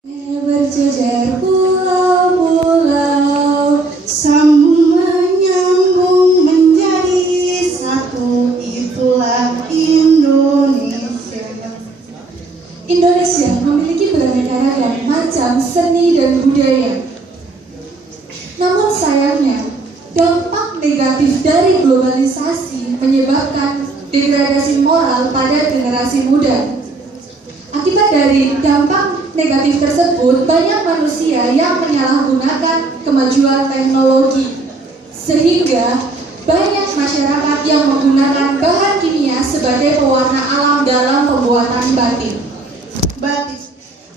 Berjejer pulau-pulau, sambung menyambung menjadi satu, itulah Indonesia. Indonesia memiliki beraneka ragam macam seni dan budaya. Namun sayangnya, dampak negatif dari globalisasi menyebabkan degradasi moral pada generasi muda. Akibat dari dampak negatif tersebut, banyak manusia yang menyalahgunakan kemajuan teknologi, sehingga banyak masyarakat yang menggunakan bahan kimia sebagai pewarna alam dalam pembuatan batik.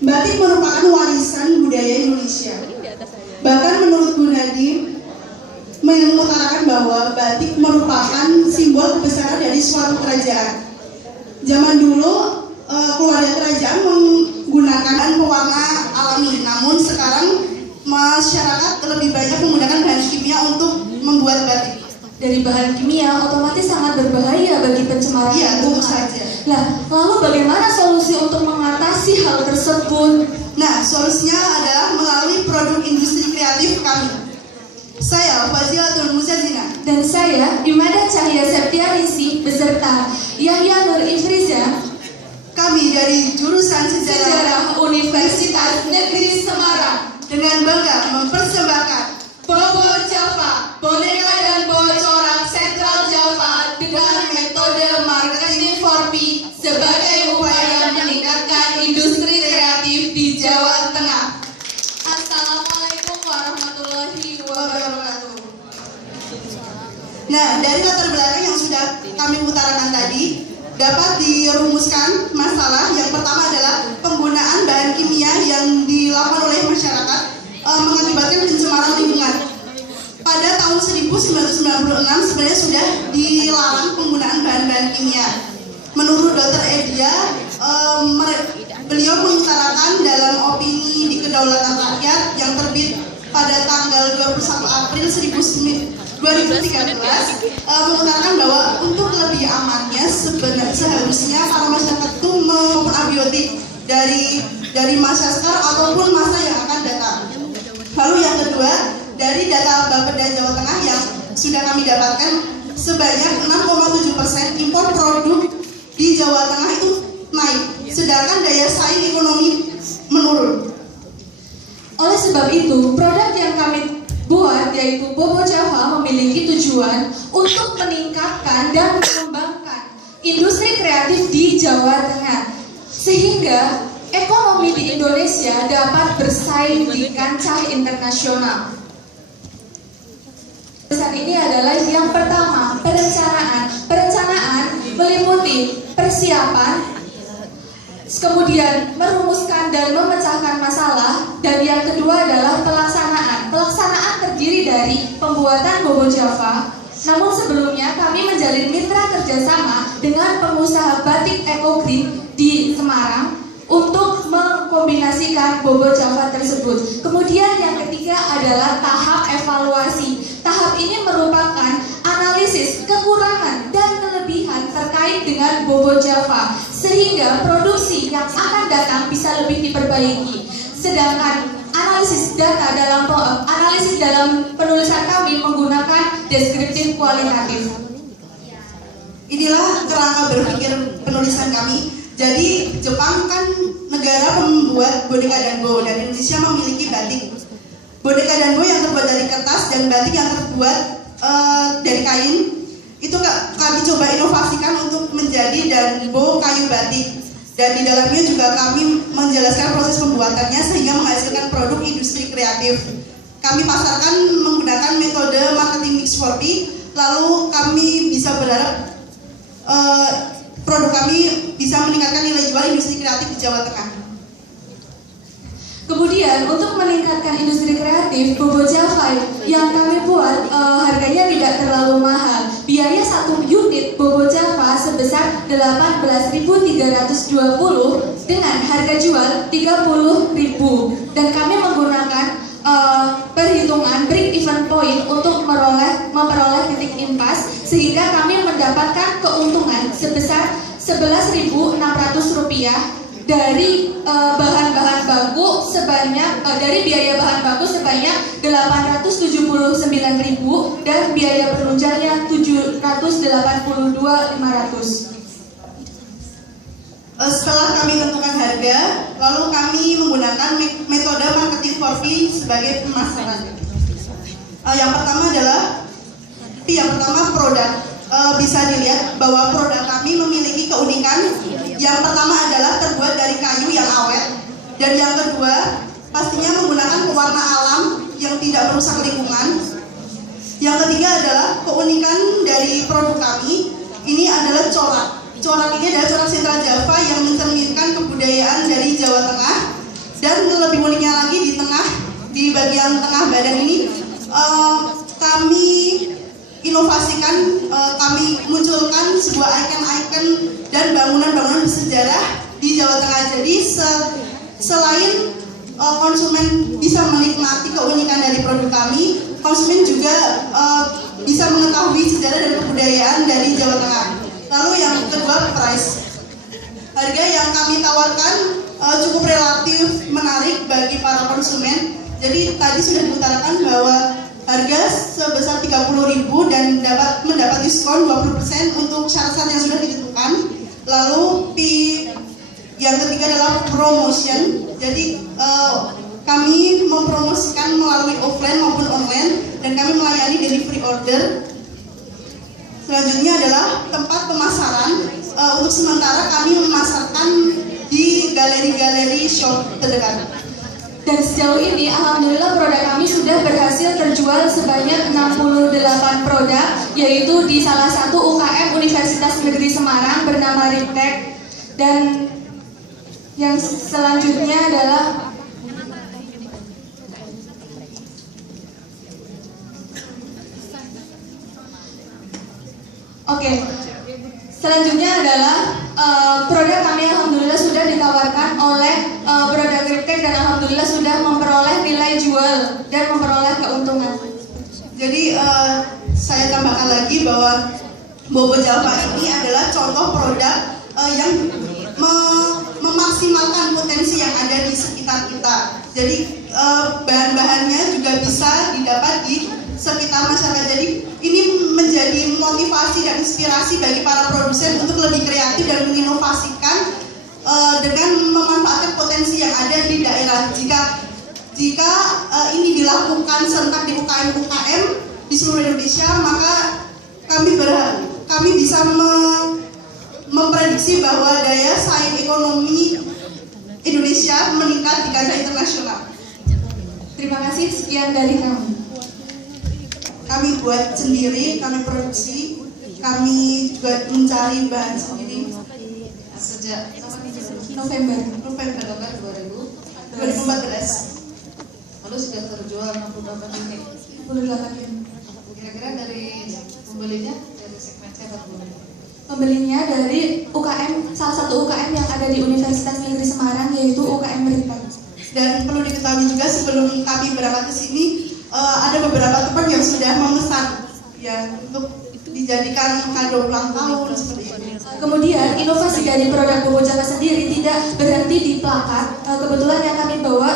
Batik merupakan warisan budaya Indonesia. Bahkan menurut Bu Nadiem mengutarakan bahwa batik merupakan simbol kebesaran dari suatu kerajaan. Zaman dulu keluarga kerajaan menggunakan pewarna alami, namun sekarang masyarakat lebih banyak menggunakan bahan kimia untuk membuat batik. Dari bahan kimia otomatis sangat berbahaya bagi pencemaran lingkungan. Nah, lalu bagaimana solusi untuk mengatasi hal tersebut? Nah, solusinya adalah melalui produk industri kreatif kami. Saya Fazilatul Muzazina dan saya Imada Cahya Septianingsih beserta Yahya Nur Ifriza. Kami dari jurusan Sejarah Universitas Negeri Semarang dengan bangga mempersembahkan Bobo Java, boneka dan bocoran Sentral Java dengan metode marketing 4P sebagai upaya meningkatkan industri kreatif di Jawa Tengah. Assalamualaikum warahmatullahi wabarakatuh. Nah, dari latar belakang yang sudah kami utarakan tadi, dapat dirumuskan masalah yang pertama adalah penggunaan bahan kimia yang dilakukan oleh masyarakat mengakibatkan pencemaran lingkungan. Pada tahun 1996 sebenarnya sudah dilarang penggunaan bahan-bahan kimia. Menurut Dr. Edia, beliau mengutarakan dalam opini di Kedaulatan Rakyat yang terbit pada tanggal 21 April 2013 mengutarakan bahwa untuk lebih amannya seharusnya para masyarakat itu maupun abiotik dari masa sekarang ataupun masa yang akan datang. Lalu yang kedua, dari data Bapeda Jawa Tengah yang sudah kami dapatkan, sebanyak 6,7% impor produk di Jawa Tengah itu naik, sedangkan daya saing ekonomi menurun. Oleh sebab itu, produk yang kami buat yaitu Bobo Java memiliki tujuan untuk meningkatkan dan mengembangkan industri kreatif di Jawa Tengah, sehingga ekonomi di Indonesia dapat bersaing di kancah internasional. Pesan ini adalah yang pertama, perencanaan. Perencanaan meliputi persiapan, kemudian merumuskan dan memecahkan masalah, dan yang kedua adalah pelaksanaan. Pelaksanaan terdiri dari pembuatan Bobo Java. Namun sebelumnya kami menjalin mitra kerjasama dengan pengusaha batik Eco Green di Semarang untuk mengkombinasikan Bobo Java tersebut. Kemudian yang ketiga adalah tahap evaluasi. Tahap ini merupakan analisis kekurangan dan kelebihan terkait dengan Bobo Java, sehingga produksi yang akan datang bisa lebih diperbaiki. Sedangkan analisis dalam penulisan kami menggunakan deskriptif kualitatif. Inilah kerangka berpikir penulisan kami. Jadi Jepang kan negara pembuat boneka danbo dan Indonesia memiliki batik. Boneka danbo yang terbuat dari kertas dan batik yang terbuat dari kain itu kami coba inovasikan untuk menjadi danbo kayu batik. Dan di dalamnya juga kami menjelaskan proses pembuatannya sehingga menghasilkan produk industri kreatif. Kami pasarkan menggunakan metode marketing mix 4P, lalu kami bisa berharap produk kami bisa meningkatkan nilai jual industri kreatif di Jawa Tengah. Kemudian untuk meningkatkan industri kreatif, Bobo Java yang kami buat harganya tidak terlalu mahal. Biaya satu unit Bobo Java sebesar 18.320 dengan harga jual 30.000. Dan kami menggunakan perhitungan break even point untuk memperoleh titik impas, sehingga kami mendapatkan keuntungan sebesar Rp11.600 dari bahan-bahan baku sebanyak dari biaya bahan baku sebanyak 879.000 dan biaya penunjangnya 782.500. Setelah kami tentukan harga, lalu kami menggunakan metode marketing for fee sebagai pemasaran. Yang pertama produk. Bisa dilihat bahwa produk kami memiliki keunikan. Yang pertama adalah terbuat dari kayu yang awet, dan yang kedua pastinya menggunakan pewarna alam yang tidak merusak lingkungan. Yang ketiga adalah keunikan dari produk kami ini adalah corak. Corak ini adalah corak sentra Java yang mencerminkan kebudayaan dari Jawa Tengah. Dan lebih uniknya lagi di bagian tengah badan ini kami inovasikan, kami munculkan sebuah ikon-ikon dan bangunan-bangunan bersejarah di Jawa Tengah. Jadi selain konsumen bisa menikmati keunikan dari produk kami, konsumen juga bisa mengetahui sejarah dan kebudayaan dari Jawa Tengah. Lalu yang kedua, price. Harga yang kami tawarkan cukup relatif menarik bagi para konsumen. Jadi tadi sudah diutarakan bahwa harga sebesar 30.000 dan mendapat diskon 20% untuk syarat-syarat yang sudah ditentukan. Lalu yang ketiga adalah promotion. Jadi kami mempromosikan melalui offline maupun online dan kami melayani delivery order. Selanjutnya adalah tempat pemasaran. Untuk sementara kami memasarkan di galeri-galeri shop terdekat. Dan sejauh ini, alhamdulillah produk kami sudah berhasil terjual sebanyak 68 produk, yaitu di salah satu UKM Universitas Negeri Semarang bernama Riptek. Dan yang selanjutnya adalah selanjutnya adalah produk kami alhamdulillah sudah ditawarkan oleh produk Riptek dan alhamdulillah sudah memperoleh nilai jual dan memperoleh keuntungan. Jadi saya tambahkan lagi bahwa Bobo Java ini adalah contoh produk yang memaksimalkan potensi yang ada di sekitar kita. Jadi bahan-bahannya juga bisa didapat di sekitar masyarakat. Jadi ini menjadi motivasi dan inspirasi bagi para produsen untuk lebih kreatif dan menginovasikan dengan memanfaatkan potensi yang ada di daerah. Jika ini dilakukan serentak di UKM-UKM di seluruh Indonesia, maka kami bisa memprediksi bahwa daya saing ekonomi Indonesia meningkat di kancah internasional. Terima kasih, sekian dari kami. Kami buat sendiri, kami produksi, kami juga mencari bahan sendiri sejak November 2014. Lalu sudah terjual 68 unit. 68 unit. Kira-kira dari pembelinya dari segmen siapa pembelinya? Pembelinya dari UKM, salah satu UKM yang ada di Universitas Negeri Semarang, yaitu UKM Riptek. Dan perlu diketahui juga sebelum kami berangkat ke sini, ada beberapa tempat yang sudah memesan ya untuk dijadikan kado ulang tahun seperti ini. Kemudian inovasi dari produk Bobo Java sendiri tidak berhenti di plakat. Kebetulan yang kami bawa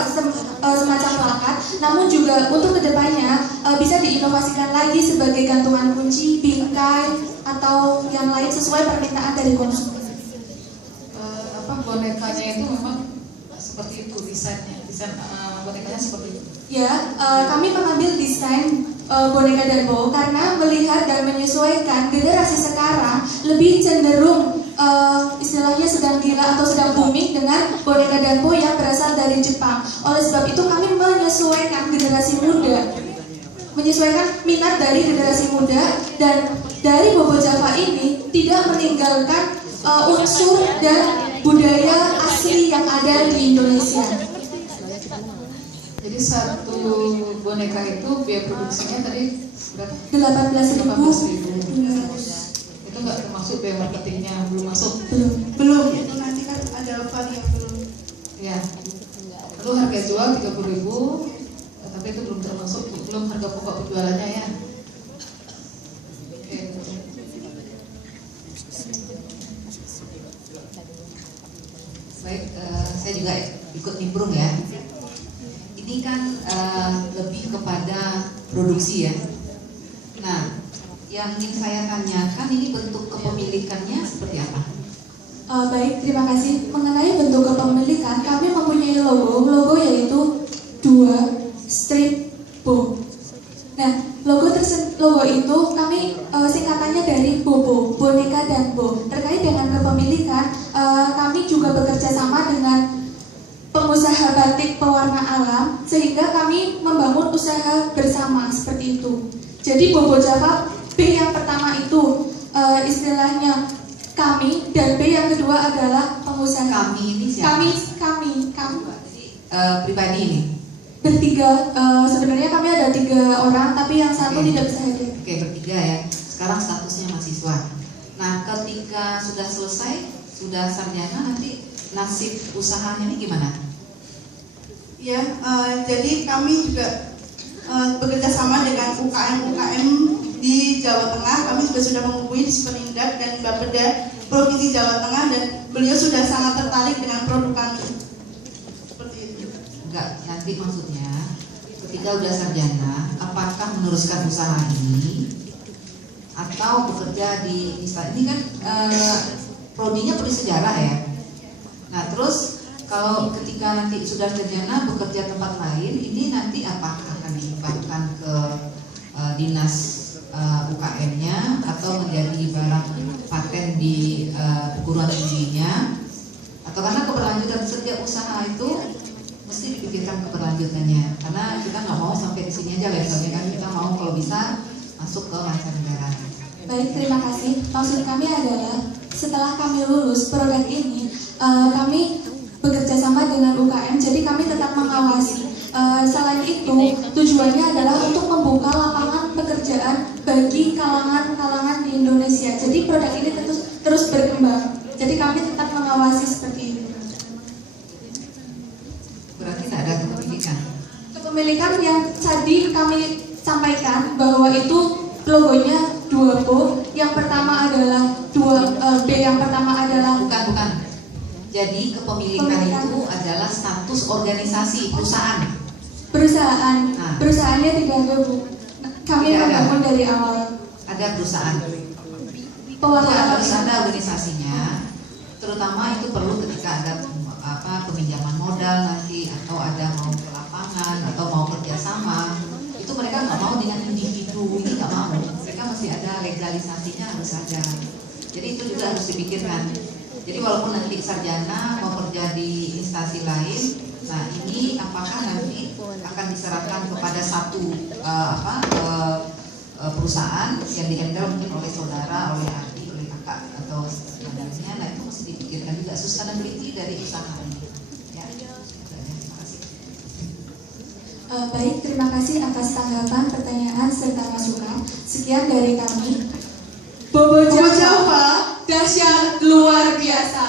semacam plakat, namun juga untuk kedepannya bisa diinovasikan lagi sebagai gantungan kunci, bingkai atau yang lain sesuai permintaan dari konsumen. Bonekanya itu memang seperti itu desain bonekanya seperti itu. Ya, kami mengambil desain boneka Danbo karena melihat dan menyesuaikan generasi sekarang lebih cenderung istilahnya sedang gila atau sedang booming dengan boneka Danbo yang berasal dari Jepang. Oleh sebab itu kami menyesuaikan generasi muda, menyesuaikan minat dari generasi muda, dan dari Bobo Java ini tidak meninggalkan unsur dan budaya asli yang ada di Indonesia. Jadi satu boneka itu biaya produksinya tadi berapa? 18.000. Itu nggak termasuk biaya marketingnya, belum masuk? Belum, itu nanti kan ada varian belum. Ya. Lalu harga jual 30.000, tapi itu belum termasuk, belum harga pokok penjualannya ya. Oke. Baik, saya juga ikut nimbrung ya. ini kan lebih kepada produksi ya. Nah, yang ingin saya tanyakan ini bentuk kepemilikannya seperti apa? Baik, terima kasih. Mengenai bentuk kepemilikan, kami mempunyai logo yaitu 2 strip bow. Nah, logo itu kami singkatannya dari Bobo, boneka dan bow. Terkait dengan kepemilikan, kami juga bekerja sama dengan pengusaha batik pewarna alam, sehingga kami membangun usaha bersama seperti itu. Jadi Bobo Java B yang pertama itu istilahnya kami, dan B yang kedua adalah pengusaha. Kami ini siapa? Kami. Pribadi ini. Bertiga, sebenarnya kami ada 3 orang, tapi yang satu tidak bisa hadir. Oke, bertiga ya. Sekarang statusnya mahasiswa. Nah, ketika sudah selesai, sudah sarjana, nanti nasib usahanya ini gimana? Ya, jadi kami juga bekerja sama dengan UKM di Jawa Tengah. Kami juga sudah menghubungi di Sperindak dan Bapeda Provinsi Jawa Tengah, dan beliau sudah sangat tertarik dengan produk kami. Seperti itu. Enggak, nanti maksudnya ketika udah sarjana, apakah meneruskan usaha ini atau bekerja di ini kan prodinya prodi sejarah ya. Nah, terus kalau ketika nanti sudah sarjana bekerja tempat lain, ini nanti apakah akan dilimpahkan ke dinas UKM-nya atau menjadi barang paten di perguruan tingginya, atau karena keberlanjutan setiap usaha itu mesti dipikirkan keberlanjutannya, karena kita nggak mau sampai di sini aja levelnya kan, kita mau kalau bisa masuk ke mancanegara. Baik, terima kasih. Maksud kami adalah setelah kami lulus produk ini, kami bekerja sama dengan UKM, jadi kami tetap mengawasi. Selain itu, tujuannya adalah untuk membuka lapangan pekerjaan bagi kalangan-kalangan di Indonesia. Jadi produk ini terus berkembang. Jadi kami tetap mengawasi seperti itu. Berarti tidak ada kepemilikan. Kepemilikan yang tadi kami sampaikan bahwa itu logonya 2 bow. Yang pertama adalah B yang pertama adalah bukan. Jadi kepemilikan itu adalah status organisasi perusahaan. Nah. Perusahaannya tidak ada, Bu. Kami membangun dari awal. Ada perusahaan. Pewarna Harus ada organisasinya. Terutama itu perlu ketika ada peminjaman modal nanti, atau ada mau ke lapangan atau mau kerjasama. Itu mereka nggak mau dengan individu, ini nggak mau. Mereka masih ada legalisasinya, harus ada. Jadi itu juga harus dipikirkan. Jadi walaupun nanti sarjana mau kerja di instansi lain, nah ini apakah nanti akan diserahkan kepada satu perusahaan yang dihandle mungkin oleh saudara, oleh adik, oleh kakak atau saudaranya. Nah itu mesti dipikirkan juga sustainability dari usaha ini. Ya, terima kasih. Baik, terima kasih atas tanggapan, pertanyaan serta masukan. Sekian dari kami. Bobo Java, dahsyat luar biasa.